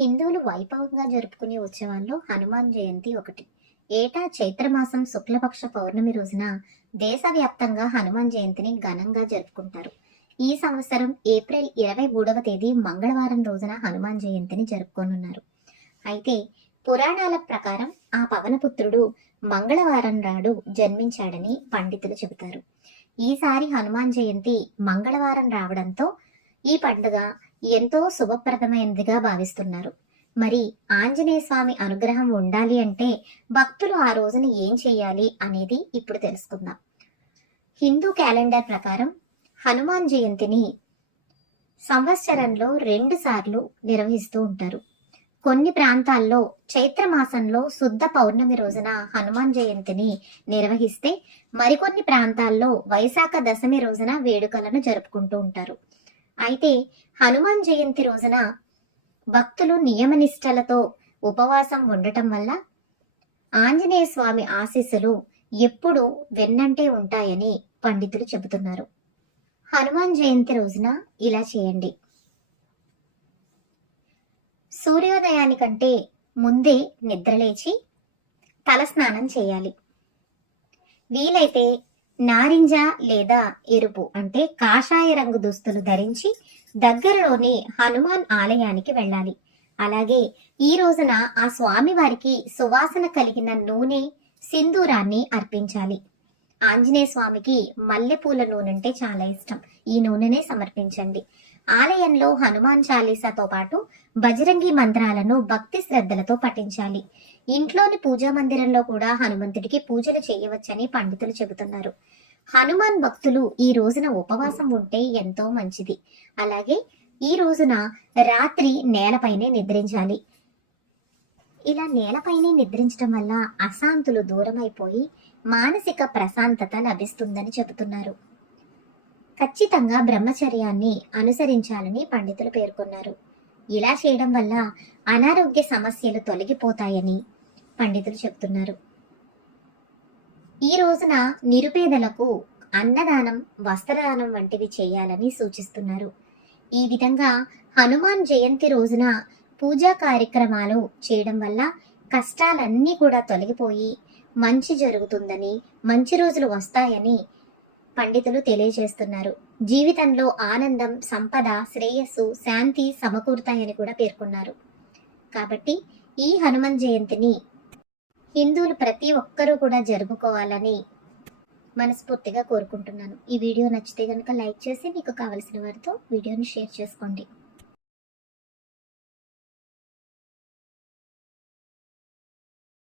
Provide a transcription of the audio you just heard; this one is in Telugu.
హిందువులు వైభవంగా జరుపుకునే ఉత్సవాల్లో హనుమాన్ జయంతి ఒకటి. ఏటా చైత్రమాసం శుక్లపక్ష పౌర్ణమి రోజున దేశవ్యాప్తంగా హనుమాన్ జయంతిని ఘనంగా జరుపుకుంటారు. ఈ సంవత్సరం ఏప్రిల్ ఇరవై మూడవ తేదీ మంగళవారం రోజున హనుమాన్ జయంతిని జరుపుకోనున్నారు. అయితే పురాణాల ప్రకారం ఆ పవనపుత్రుడు మంగళవారం నాడు జన్మించాడని పండితులు చెబుతారు. ఈసారి హనుమాన్ జయంతి మంగళవారం రావడంతో ఈ పండుగ ఎంతో శుభప్రదమైనదిగా భావిస్తున్నారు. మరి ఆంజనేయ స్వామి అనుగ్రహం ఉండాలి అంటే భక్తులు ఆ రోజున ఏం చేయాలి అనేది ఇప్పుడు తెలుసుకుందాం. హిందూ క్యాలెండర్ ప్రకారం హనుమాన్ జయంతిని సంవత్సరంలో రెండు సార్లు నిర్వహిస్తూ ఉంటారు. కొన్ని ప్రాంతాల్లో చైత్రమాసంలో శుద్ధ పౌర్ణమి రోజున హనుమాన్ జయంతిని నిర్వహిస్తే మరికొన్ని ప్రాంతాల్లో వైశాఖ దశమి రోజున వేడుకలను జరుపుకుంటూ ఉంటారు. అయితే హనుమాన్ జయంతి రోజున భక్తులు నియమనిష్టలతో ఉపవాసం ఉండటం వల్ల ఆంజనేయ స్వామి ఆశీస్సులు ఎప్పుడూ వెన్నంటే ఉంటాయని పండితులు చెబుతున్నారు. హనుమాన్ జయంతి రోజున ఇలా చేయండి. సూర్యోదయానికంటే ముందే నిద్రలేచి తలస్నానం చేయాలి. వీలైతే నారింజ లేదా ఎరుపు అంటే కాషాయ రంగు దుస్తులు ధరించి దగ్గరలోని హనుమాన్ ఆలయానికి వెళ్ళాలి. అలాగే ఈ రోజున ఆ స్వామి వారికి సువాసన కలిగిన నూనె సింధూరాన్ని అర్పించాలి. ఆంజనేయ స్వామికి మల్లెపూల నూనె అంటే చాలా ఇష్టం. ఈ నూనెనే సమర్పించండి. ఆలయంలో హనుమాన్ చాలీసాతో పాటు బజరంగి మంత్రాలను భక్తి శ్రద్ధలతో పఠించాలి. ఇంట్లోని పూజా మందిరంలో కూడా హనుమంతుడికి పూజలు చేయవచ్చని పండితులు చెబుతున్నారు. హనుమాన్ భక్తులు ఈ రోజున ఉపవాసం ఉంటే ఎంతో మంచిది. అలాగే ఈ రోజున రాత్రి నేలపైనే నిద్రించాలి. ఇలా నేలపైనే నిద్రించడం వల్ల అశాంతులు దూరమైపోయి మానసిక ప్రశాంతత లభిస్తుందని చెబుతున్నారు. ఖచ్చితంగా బ్రహ్మచర్యాన్ని అనుసరించాలని పండితులు పేర్కొన్నారు. ఇలా చేయడం వల్ల అనారోగ్య సమస్యలు తొలగిపోతాయని పండితులు చెప్తున్నారు. ఈ రోజున నిరుపేదలకు అన్నదానం వస్త్రదానం వంటివి చేయాలని సూచిస్తున్నారు. ఈ విధంగా హనుమాన్ జయంతి రోజున పూజా కార్యక్రమాలు చేయడం వల్ల కష్టాలన్నీ కూడా తొలగిపోయి మంచి జరుగుతుందని మంచి రోజులు వస్తాయని పండితులు తెలియజేస్తున్నారు. జీవితంలో ఆనందం సంపద శ్రేయస్సు శాంతి సమకూరుతాయని కూడా పేర్కొన్నారు. కాబట్టి ఈ హనుమాన్ జయంతిని హిందువులు ప్రతి ఒక్కరూ కూడా జరుపుకోవాలని మనస్ఫూర్తిగా కోరుకుంటున్నాను. ఈ వీడియో నచ్చితే కనుక లైక్ చేసి మీకు కావలసిన వారితో వీడియోని షేర్ చేసుకోండి.